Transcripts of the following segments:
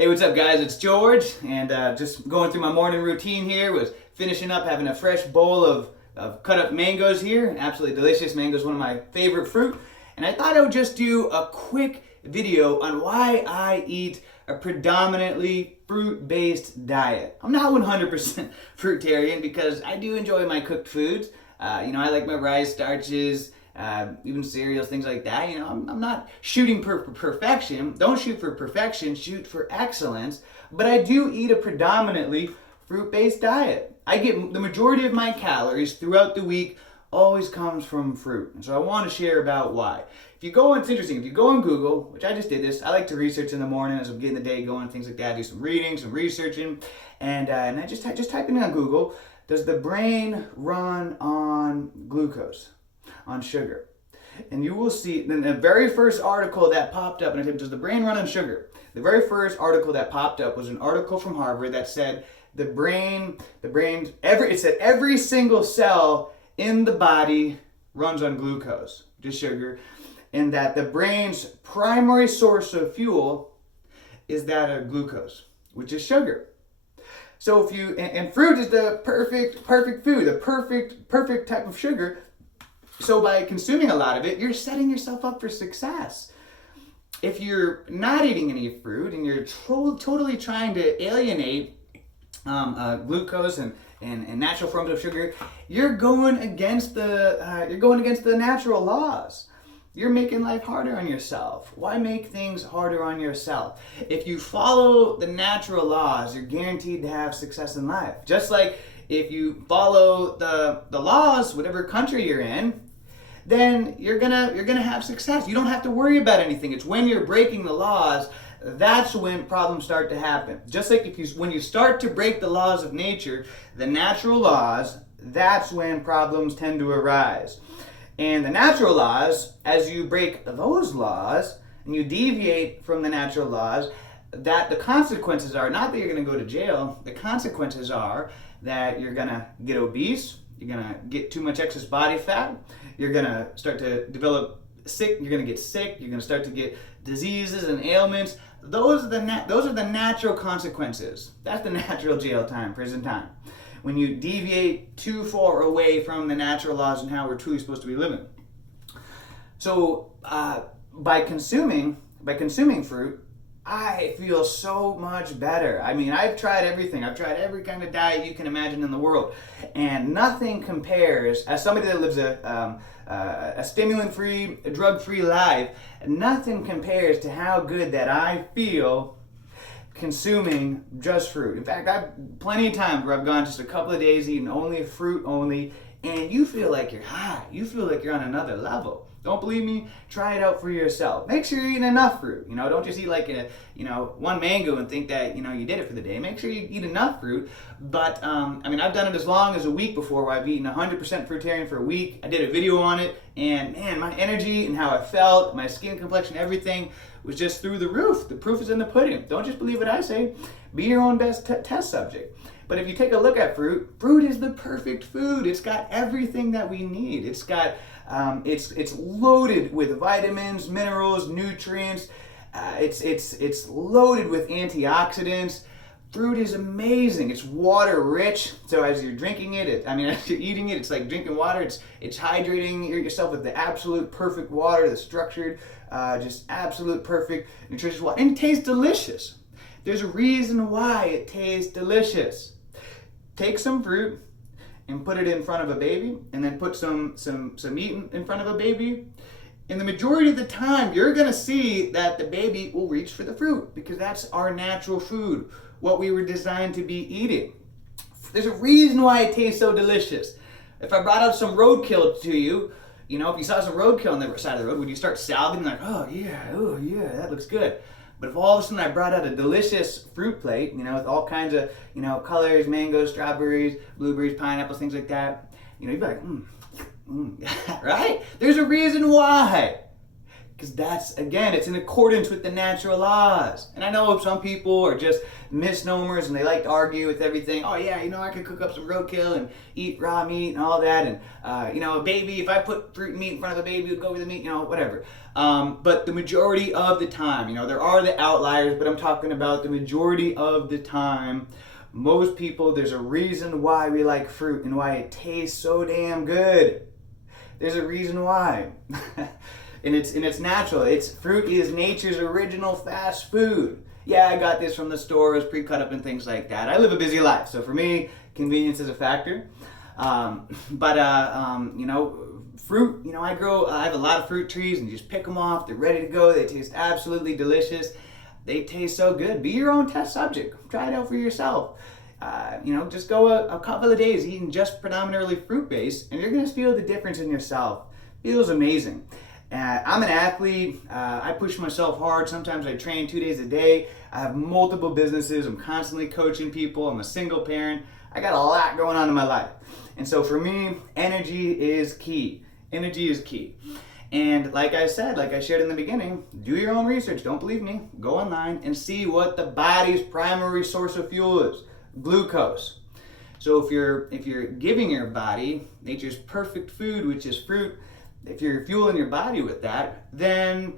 Hey, what's up, guys? It's George, and just going through my morning routine here. Was finishing up having a fresh bowl of cut up mangoes here. Absolutely delicious. Mangoes, one of my favorite fruit. And I thought I would just do a quick video on why I eat a predominantly fruit-based diet. I'm not 100% fruitarian because I do enjoy my cooked foods. I like my rice starches, even cereals, things like that. I'm not shooting for perfection. Don't shoot for perfection, shoot for excellence. But I do eat a predominantly fruit-based diet. I get the majority of my calories throughout the week always comes from fruit. And so I want to share about why. It's interesting, if you go on Google, which I just did this, I like to research in the morning as I'm getting the day going, things like that, do some reading, some researching, and I just type in on Google, does the brain run on glucose, on sugar? And you will see, then the very first article that popped up, and I said, does the brain run on sugar? The very first article that popped up was an article from Harvard that said every single cell in the body runs on glucose, just sugar, and that the brain's primary source of fuel is that of glucose, which is sugar. So and fruit is the perfect food, the perfect type of sugar. So by consuming a lot of it, you're setting yourself up for success. If you're not eating any fruit and you're totally trying to alienate glucose and natural forms of sugar, you're going against the natural laws. You're making life harder on yourself. Why make things harder on yourself? If you follow the natural laws, you're guaranteed to have success in life. Just like if you follow the laws, whatever country you're in, then you're gonna have success. You don't have to worry about anything. It's when you're breaking the laws, that's when problems start to happen. Just like when you start to break the laws of nature, the natural laws, that's when problems tend to arise. And the natural laws, as you break those laws and you deviate from the natural laws, that the consequences are not that you're going to go to jail. The consequences are that you're going to get obese, you're going to get too much excess body fat, you're going to start to develop sick, you're going to get sick, you're going to start to get diseases and ailments. Those are the natural consequences. That's the natural jail time, prison time. When you deviate too far away from the natural laws and how we're truly supposed to be living. So by consuming fruit, I feel so much better. I mean, I've tried everything. I've tried every kind of diet you can imagine in the world, and nothing compares. As somebody that lives a stimulant-free, drug-free life, nothing compares to how good that I feel consuming just fruit. In fact, I've plenty of times where I've gone just a couple of days eating only fruit only, and you feel like you're high. You feel like you're on another level. Don't believe me? Try it out for yourself. Make sure you're eating enough fruit. Don't just eat like one mango and think that you did it for the day. Make sure you eat enough fruit. But I've done it as long as a week before, where I've eaten 100% fruitarian for a week. I did a video on it, and man, my energy and how I felt, my skin complexion, everything was just through the roof. The proof is in the pudding. Don't just believe what I say. Be your own best test subject. But if you take a look at fruit is the perfect food. It's got everything that we need. It's got it's loaded with vitamins, minerals, nutrients. It's loaded with antioxidants. Fruit is amazing. It's water rich. So as you're drinking it, as you're eating it, it's like drinking water. It's hydrating yourself with the absolute perfect water, the structured, just absolute perfect nutritious water. And it tastes delicious. There's a reason why it tastes delicious. Take some fruit and put it in front of a baby, and then put some meat in front of a baby. And the majority of the time, you're gonna see that the baby will reach for the fruit, because that's our natural food, what we were designed to be eating. There's a reason why it tastes so delicious. If I brought out some roadkill to you, if you saw some roadkill on the side of the road, would you start salivating like, oh yeah, that looks good? But if all of a sudden I brought out a delicious fruit plate, with all kinds of, colors, mangoes, strawberries, blueberries, pineapples, things like that, you'd be like, right? There's a reason why. Because that's, again, it's in accordance with the natural laws. And I know some people are just misnomers and they like to argue with everything. Oh yeah, I could cook up some roadkill and eat raw meat and all that. And, a baby, if I put fruit and meat in front of a baby, it would go with the meat, whatever. But the majority of the time, there are the outliers, but I'm talking about the majority of the time, most people, there's a reason why we like fruit and why it tastes so damn good. There's a reason why. And it's natural. Fruit is nature's original fast food. Yeah, I got this from the store. It was pre-cut up and things like that. I live a busy life, so for me, convenience is a factor. Fruit. I have a lot of fruit trees, and you just pick them off. They're ready to go. They taste absolutely delicious. They taste so good. Be your own test subject. Try it out for yourself. Just go a couple of days eating just predominantly fruit-based, and you're gonna feel the difference in yourself. It feels amazing. I'm an athlete. I push myself hard. Sometimes I train 2 days a day. I have multiple businesses. I'm constantly coaching people. I'm a single parent. I got a lot going on in my life. And so for me, energy is key. Energy is key. And like I shared in the beginning, do your own research. Don't believe me. Go online and see what the body's primary source of fuel is. Glucose. So if you're giving your body nature's perfect food, which is fruit, if you're fueling your body with that, then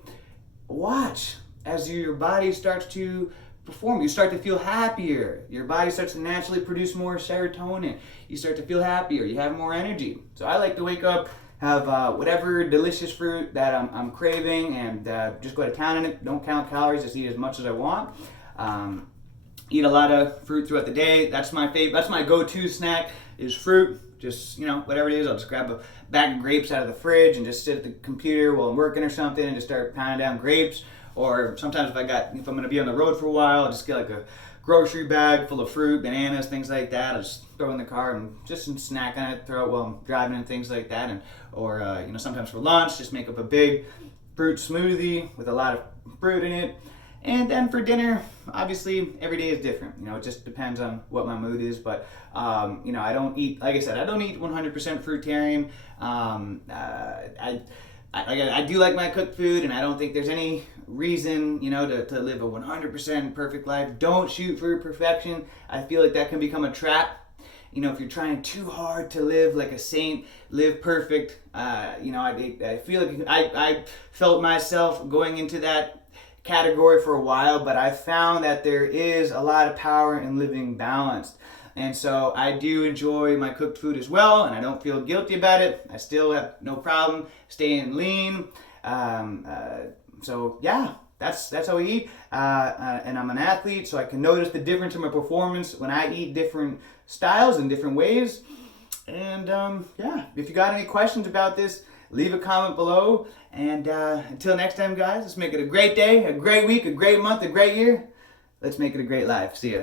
watch as your body starts to perform. You start to feel happier. Your body starts to naturally produce more serotonin. You start to feel happier. You have more energy. So I like to wake up, have whatever delicious fruit that I'm craving, and just go to town on it. Don't count calories. Just eat as much as I want. Eat a lot of fruit throughout the day. That's my favorite. That's my go-to snack is fruit. Just, whatever it is, I'll just grab a bag of grapes out of the fridge and just sit at the computer while I'm working or something and just start pounding down grapes. Or sometimes if I'm going to be on the road for a while, I'll just get like a grocery bag full of fruit, bananas, things like that. I'll just throw in the car and just snack on it, throw it while I'm driving and things like that. Or sometimes for lunch, just make up a big fruit smoothie with a lot of fruit in it. And then for dinner, obviously every day is different. It just depends on what my mood is. But I don't eat, like I said, I don't eat 100% fruitarian. I do like my cooked food, and I don't think there's any reason, to live a 100% perfect life. Don't shoot for perfection. I feel like that can become a trap. If you're trying too hard to live like a saint, live perfect, I feel like I felt myself going into that category for a while, but I found that there is a lot of power in living balanced. And so I do enjoy my cooked food as well, and I don't feel guilty about it. I still have no problem staying lean. So yeah, that's how we eat. And I'm an athlete, so I can notice the difference in my performance when I eat different styles and different ways. And if you got any questions about this, leave a comment below. And until next time, guys, let's make it a great day, a great week, a great month, a great year. Let's make it a great life. See ya.